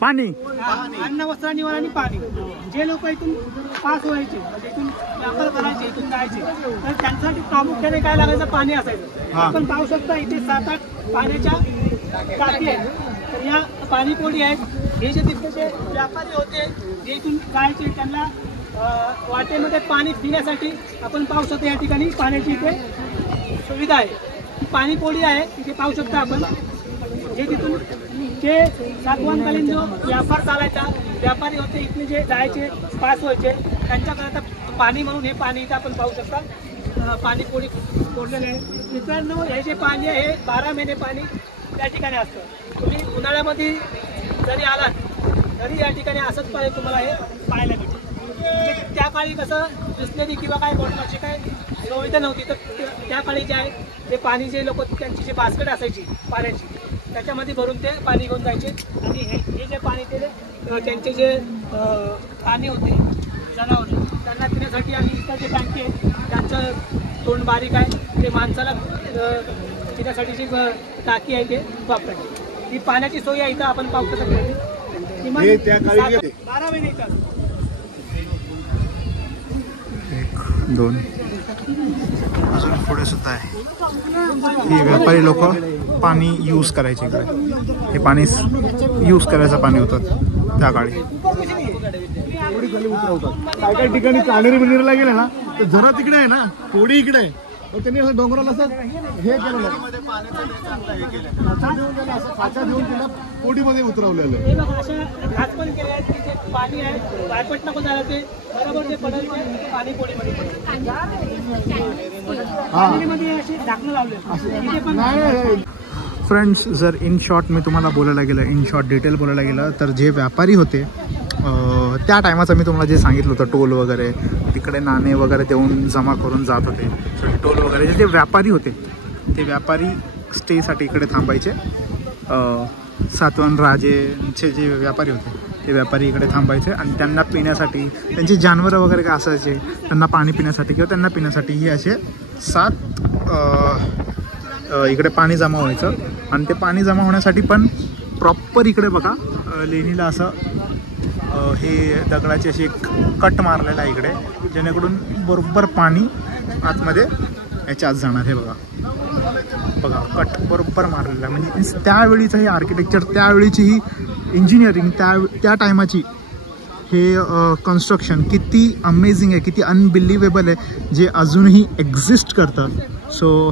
पाणी, अन्न, वस्त्र, निवारा आणि पाणी. जे लोक इथून पास व्हायचे म्हणजे इथून व्यापार करायचे, इथून जायचे, तर त्यांच्यासाठी प्रामुख्याने काय लागायचं? पाणी असायचं. आपण पाहू शकता इथे 7-8 पाण्याच्या टाकी आहेत. तर या पाणीपोडी आहेत. हे जे तिथले जे व्यापारी होते जे इथून जायचे त्यांना वाटेमध्ये पाणी पिण्यासाठी आपण पाहू शकतो या ठिकाणी पाण्याची इथे सुविधा आहे. ही पाणीपोडी आहे. इथे पाहू शकता आपण जे तिथून जे सातवाहनकालीन जो व्यापार चालायचा, व्यापारी होते इथले जे जायचे पास व्हायचे त्यांच्याकडे आता पाणी म्हणून हे पाणी इथं आपण पाहू शकता पाणीपोडी फोडलेले आहे. मित्रांनो, हे जे पाणी आहे हे 12 महिने पाणी त्या ठिकाणी असतं. तुम्ही उन्हाळ्यामध्ये जरी आलात तरी या ठिकाणी असंच पाणी तुम्हाला हे पाहायला भेटेल. म्हणजे त्या काळी कसं बिसलेरी किंवा काय बॉटलाची काय सुविधा नव्हती, तर त्या काळी जे आहे ते पाणी जे लोक त्यांची जे बास्केट असायची पाण्याची त्याच्यामध्ये भरून ते पाणी घेऊन जायचे. आणि हे जे पाणी ते त्यांचे जे पाणी होते जनावर त्यांना पिण्यासाठी आणि इतर जे टाकी आहेत त्यांचं तोंड बारीक आहे ते माणसाला पिण्यासाठी जी टाकी आहे ते वापरायची. ही पाण्याची सोय आहे इथं आपण पाहू शकतो. किमान 12 महिने इथं. 1, 2 अजून पुढे सुद्धा आहे. हे व्यापारी लोक पाणी यूज करायचे इकडे. हे पाणी यूज करायचं पाणी होतं त्या काळी. काय काय ठिकाणी कानेरी बिनेरीला गेले ना तर जरा तिकडे आहे ना, पोडी इकडे आहे, तर त्यांनी असं डोंगराला असं हे केलं ना, खाचा देऊन त्याला पोडीमध्ये उतरवलेलं आहे. पाणी आहे बायपट नको झालं ते बरोबर ते पडल ते पाणी पोडीमध्ये ढाकणं लावले. फ्रेंड्स, जर इन शॉर्ट मी तुम्हाला बोलायला गेलं, इन शॉर्ट डिटेल बोलायला गेलं तर जे व्यापारी होते त्या टायमाचं मी तुम्हाला जे सांगितलं होतं टोल वगैरे तिकडे नाणे वगैरे देऊन जमा करून जात होते. सो टोल वगैरे जे व्यापारी होते ते व्यापारी स्टेसाठी इकडे थांबायचे. सातवाहन राजेंचे जे व्यापारी होते ते व्यापारी इकडे थांबायचे आणि त्यांना पिण्यासाठी त्यांची जानवरं वगैरे काय असायचे त्यांना पाणी पिण्यासाठी किंवा त्यांना पिण्यासाठी हे असे 7 इकडे पाणी जमा व्हायचं. आणि ते पाणी जमा होण्यासाठी पण प्रॉपर इकडे बघा लेणीला असं हे दगडाची अशी एक कट मारलेला आहे इकडे, जेणेकरून बरोबर पाणी आतमध्ये याच्या आत जाणार. हे बघा बघा कट बरोबर मारलेला आहे. म्हणजे त्यावेळीचं हे आर्किटेक्चर, त्यावेळीची ही इंजिनिअरिंग, त्या टायमाची हे कन्स्ट्रक्शन किती अमेझिंग आहे, किती अनबिलिव्हेबल आहे, जे अजूनही एक्झिस्ट करतं. So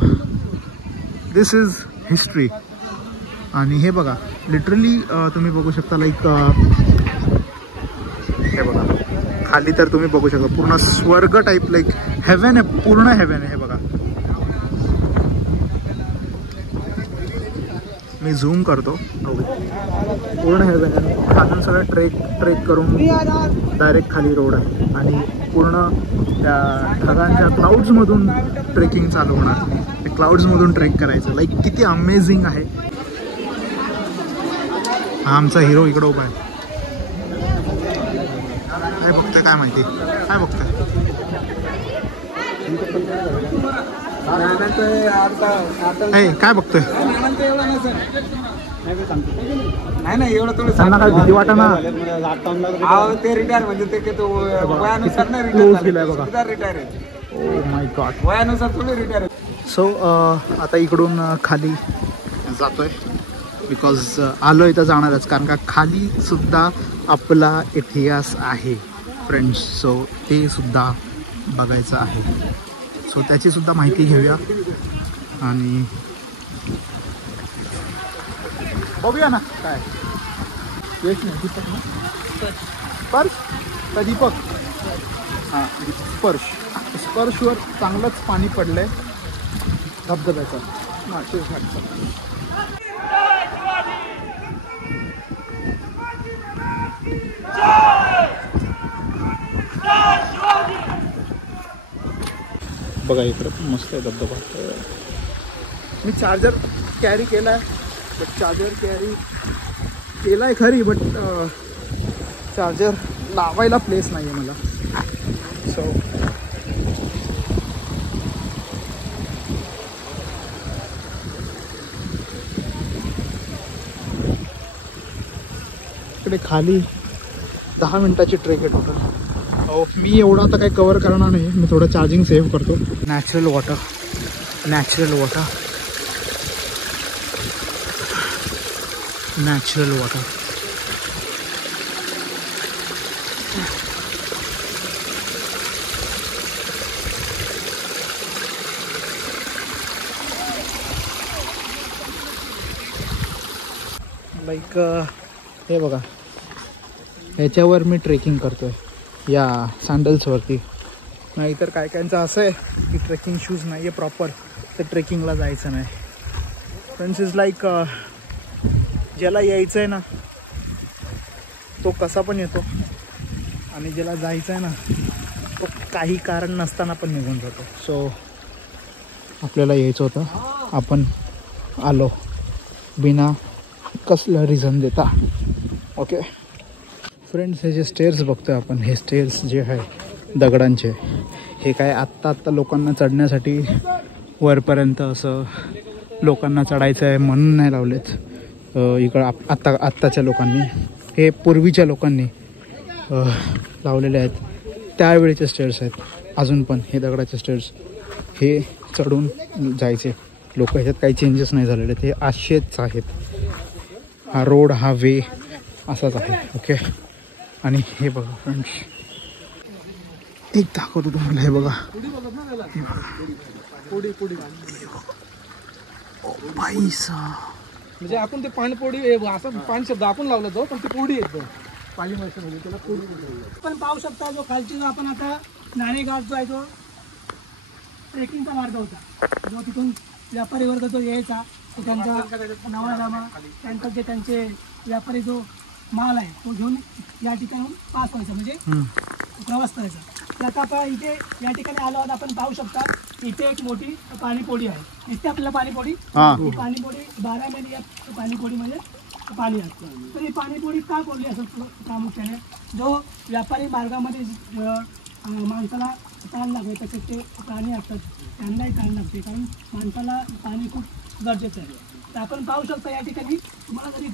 this is history. आणि हे बघा लिटरली तुम्ही बघू शकता लाईक हे बघा खाली तर तुम्ही बघू शकता पूर्ण स्वर्ग टाईप, लाईक हेवन आहे, पूर्ण हेवन आहे. हे बघा मी झूम करतो, पूर्ण हेवन आहे. खालून सगळं ट्रेक करून डायरेक्ट खाली रोड आहे आणि पूर्ण त्या ढगांच्या क्लाउड्समधून ट्रेकिंग चालू होणार. ते क्लाउड्समधून ट्रेक करायचं, लाईक किती अमेझिंग आहे. हा आमचा हिरो इकडं उभा आहे. काय बघतोय काय माहिती, काय बघतोय? काय बघतोय? नाही एवढं थोडं त्यांना काय भीती वाटा ना. ते रिटायर म्हणजे ते तो वयानुसार नाही रिटायर आहे. ओ माय गॉड, वयानुसार थोडे रिटायर. सो आता इकडून खाली जातोय बिकॉज आलो इथं जाणारच, कारण का खाली सुद्धा आपला इतिहास आहे फ्रेंड्स. सो ते सुद्धा बघायचं आहे. सो त्याची सुद्धा माहिती घेऊया आणि बघूया ना काय. यश नाही दीपक ना, स्पर्श का दीपक? हां स्पर्शवर चांगलंच पाणी पडलंय धबधब्याचं. बघा इकडं मस्त आहे धबधबा. मी चार्जर कॅरी केला आहे, बट चार्जर कॅरी केला आहे खरी, बट चार्जर लावायला प्लेस नाही आहे मला. सो इकडे खाली 10 मिनिटाची ट्रेक आहे टोटल. मी एवढा आता काही कवर करणार नाही, मी थोडं चार्जिंग सेव्ह करतो. Natural water, natural water, natural water. Like हे बघा, ह्याच्यावर मी ट्रेकिंग करतोय, या सँडल्सवरती. नाही तर काय कायांचं असं आहे की ट्रेकिंग शूज नाही आहे प्रॉपर, तर ट्रेकिंगला जायचं नाही. फ्रेंड्स इज लाईक ज्याला यायचं आहे ना तो कसा पण येतो, आणि ज्याला जायचं आहे ना तो काही कारण नसताना पण निघून जातो. सो आपल्याला यायचं होतं, आपण आलो बिना कसलं रिझन देता. ओके फ्रेंड्स, हे जे स्टेअर्स बघतोय आपण, हे स्टेअर्स जे आहे दगडांचे, हे काय आत्ता लोकांना चढण्यासाठी वरपर्यंत असं लोकांना चढायचं आहे म्हणून नाही लावलेत. इकडं आत्ताच्या लोकांनी, हे पूर्वीच्या लोकांनी लावलेले आहेत. त्यावेळेचे स्टेअर्स आहेत अजून पण, हे दगडाचे स्टेअर्स, हे चढून जायचे लोक. ह्याच्यात काही चेंजेस नाही झालेले आहेत, हे असेच आहेत. हा रोड, हा वे असाच आहे. ओके, आणि हे बघा फ्रेंड्स, एक दाखवतो तुम्हाला. हे बघा, म्हणजे आपण ते पाणपोडी असं पाणी शब्द आपण लावला तो, पण ती पोडी येतो पाली भाषेमध्ये, त्याला पोडी बोलतात. पण पाहू शकता जो खालची, जो आपण आता नाणेघाट जो आहे तो ट्रेकिंगचा मार्ग होता, जो तिथून व्यापारी वर्ग जो यायचा, तो त्यांचा नवानामा, त्यांचा जे त्यांचे व्यापारी जो माल आहे तो घेऊन या ठिकाणी पास व्हायचा, म्हणजे प्रवास करायचा. तर आता आपण इथे या ठिकाणी आलो आहोत. आपण पाहू शकता इथे एक मोठी पाणीपोडी आहे, दिसते आपल्याला पाणीपोडी. ही पाणीपोडी 12 महिने या पाणीपोडीमध्ये पाणी असतं. तर ही पाणीपोडी का बोलली असं प्रामुख्याने, जो व्यापारी मार्गामध्ये माणसाला ताण लागते, तसेच ते प्राणी असतात त्यांनाही ताण लागते, कारण माणसाला पाणी खूप गरजेचं आहे. तर आपण पाहू शकता या ठिकाणी, तुम्हाला जरी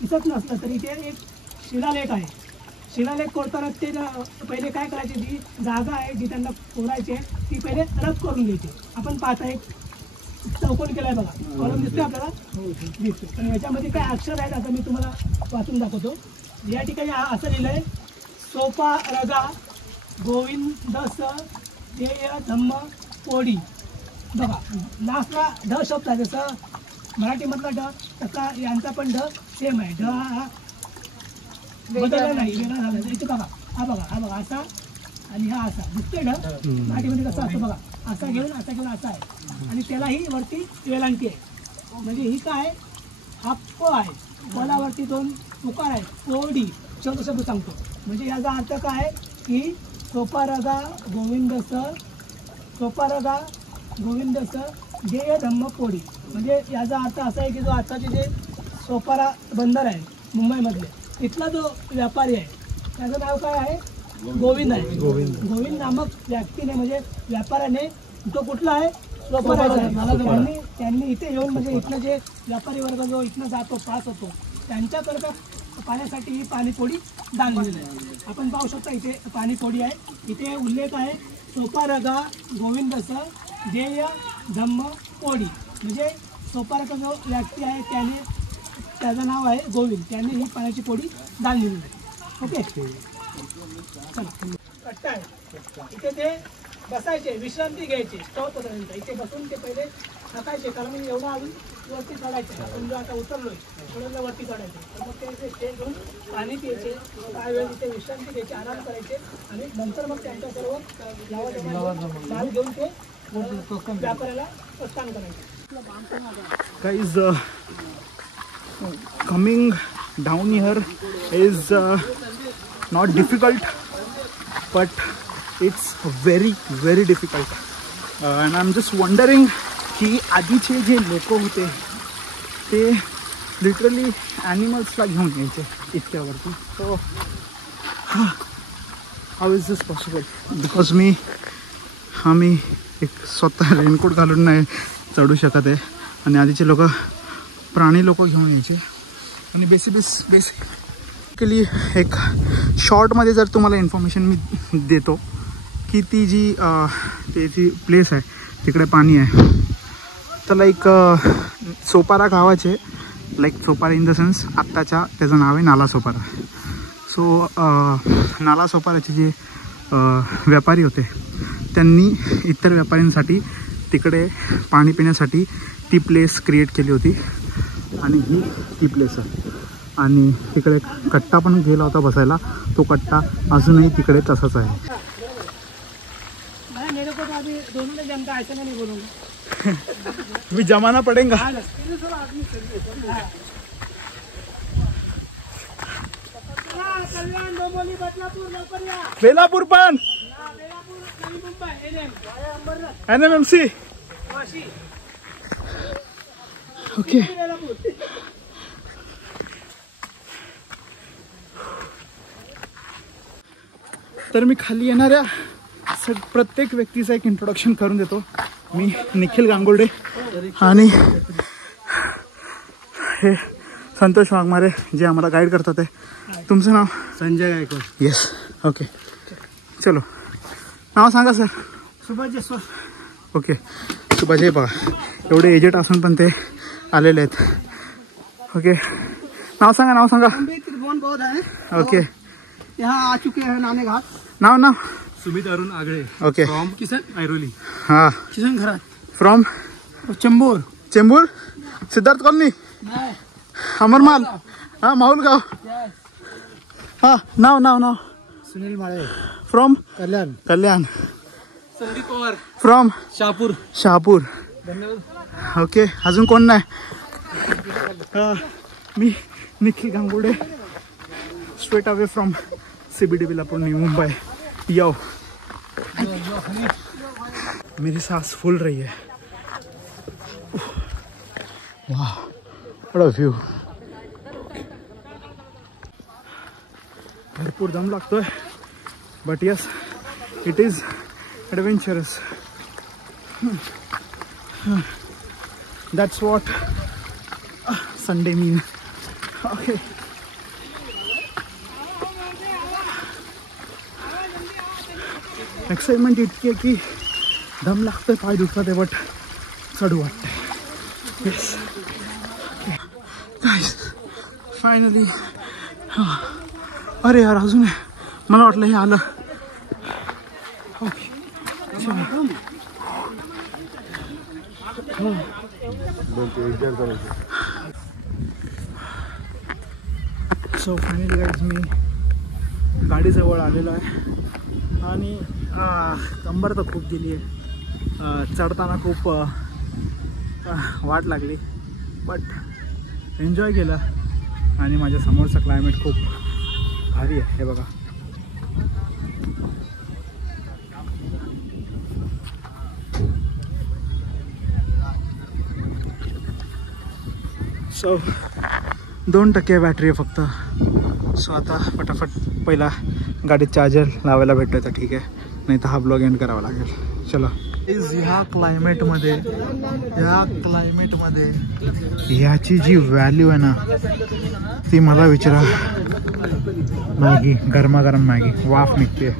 दिसत नसलं तरी इथे एक शिलालेख आहे. शिलालेख कोरताना ते पहिले काय करायचे, जी जागा आहे जी त्यांना कोरायची आहे ती पहिले रफ करून घ्यायची. आपण पाहता एक चौकोन केलाय बघा, कॉलम दिसतोय आपल्याला, दिसतो. तर याच्यामध्ये काय अक्षर आहेत आता मी तुम्हाला वाचून दाखवतो. या ठिकाणी असं लिहिलंय, सोपा रगा गोविंदस देय धम्म पोडी. बघा, लास्टला ढ शब्द आहे, जसं मराठीमधला ढ तसा यांचा पण ढ सेम आहे. ढ हा बदलला नाही, वेगळा झाला. इथे बघा, हा बघा असा आणि हा असा दिसतोय ढ, मराठीमध्ये कसं असतं बघा, असा घेऊन असा आहे, आणि त्यालाही वरती वेलांटी आहे. म्हणजे ही काय, हा प आहे, पलावरती 2 उकार आहे, पोडी शब्द सांगतो. म्हणजे याचा अर्थ काय की सोपारगा गोविंदस देय धम्म पोडी. म्हणजे याचा अर्थ असा आहे की जो आताचे जे सोपारा बंदर आहे मुंबईमधले, तिथला जो व्यापारी आहे त्याचं नाव काय आहे, गोविंद आहे. गोविंद नामक व्यक्तीने, म्हणजे व्यापाऱ्याने, तो कुठला आहे, सोपाराचा आहे. त्यांनी इथे येऊन, म्हणजे इथलं जे व्यापारी वर्ग जो इथनं जातो, पास होतो, त्यांच्याकरता पाण्यासाठी ही पाणीपोडी बांधलेली आहे. आपण पाहू शकता इथे पाणीपोडी आहे. इथे उल्लेख आहे सोपारगा गोविंदस देय धम्म पोडी. म्हणजे सोपाराचा जो व्यक्ती आहे त्याचं नाव आहे गोविंद, त्याने ही पाण्याची पोडी बांधलेली आहे. ओके, चला. कट्टा आहे, इथे ते बसायचे, विश्रांती घ्यायची स्टॉपपर्यंत. इथे बसून ते पहिले थकायचे, कारण मी एवढा अजून वरती चढायचे. आपण जो आता उतरलोय थोडं वरती चढायचे, तर मग ते स्टे घेऊन पाणी प्यायचे, काय वेळ तिथे विश्रांती घ्यायची, आराम करायचे, आणि नंतर मग त्यांच्या सर्व माल घेऊन ते व्यापाऱ्याला प्रस्थान करायचे. Guys, coming down here is not difficult, but it's very difficult. And I'm just wondering की आधीचे जे लोक होते ते लिटरली ॲनिमल्सला घेऊन यायचे इतक्यावरती. So how is this possible? Because आम्ही एक स्वतः रेनकोट घालून नाही चढू शकत आहे, आणि आधीचे लोक प्राणी लोक घेऊन यायचे. आणि बेसिकली एक शॉर्टमध्ये जर तुम्हाला इन्फॉर्मेशन मी देतो की ती जी त्याची प्लेस आहे तिकडे पाणी आहे तर लाईक सोपारा गावाचे like Sopara in the sense आत्ताच्या त्याचं नाव आहे नाला सोपारा. सो नाला सोपाराचे जे व्यापारी होते त्यांनी इतर व्यापाऱ्यांसाठी तिकडे पाणी पिण्यासाठी ती प्लेस क्रिएट केली होती आणि ही ती प्लेस आहे. आणि तिकडे कट्टा पण गेला होता बसायला, तो कट्टा अजूनही तिकडे तसाच आहे. मी जमाना पडेगा. बेलापूर पण NMMC. ओके. तर मी खाली येणाऱ्या प्रत्येक व्यक्तीचं एक इंट्रोडक्शन करून देतो. मी निखिल गांगुर्डे आणि हे संतोष वाघमारे जे आम्हाला गाईड करतात आहे. तुमचं नाव? संजय गायकवाड. येस. ओके चलो. नाव सांगा सर. सुभाष जसवाल. ओके. सुभाष हे बघा एवढे एजेड असून पण ते आलेले आहेत. ओके नाव सांगा. नाव सांगा. त्रिभुवन बौद्ध है. ओके. यहाँ आ चुके हैं नाने घाट. नाव. सुमित अरुण आगळे. ओके. फ्रॉम किसन ऐरोली. हां. किसन घरात. फ्रॉम चेंबूर. चेंबूर. सिद्धार्थ कॉलनी. अमरमाल. हां माहुलगाव. हां. नाव. सुनील माळे. फ्रॉम कल्याण. संदीप पवार. फ्रॉम शहापूर. धन्यवाद. ओके. अजून कोण नाही? मी Nikhil Gangurde straight away from CBD Belapur Mumbai. यो मेरी सांस फूल रही है. वाह व्हाट अ व्यू. भरपूर दम लागतोय but yes it is adventurous. That's what Sunday mean. Okay. Excitement इतकी आहे की दम लागतोय, पाय दुखतात आहे बट चढू वाटतंय. येस गाईस फायनली. हां अरे यार अजून आहे. मला वाटलं हे आलं. ओके सो फायनली गाईज मी गाडीजवळ आलेलो आहे आणि कंबर तर खूप दिली आहे. चढताना खूप वाट लागली बट एन्जॉय केलं आणि माझ्या समोरचं क्लायमेट खूप भारी आहे. हे बघा सो 2% बॅटरी आहे फक्त. सो आता फटाफट पहिला गाडीत चार्जर लावायला भेटलं तर ठीक आहे, नाही तर हा ब्लॉग एंड करावा लागेल. चलो. ह्या क्लायमेटमध्ये ह्याची जी व्हॅल्यू आहे ना ती मला विचारा. मॅगी गरमागरम मॅगी वाफ निघते.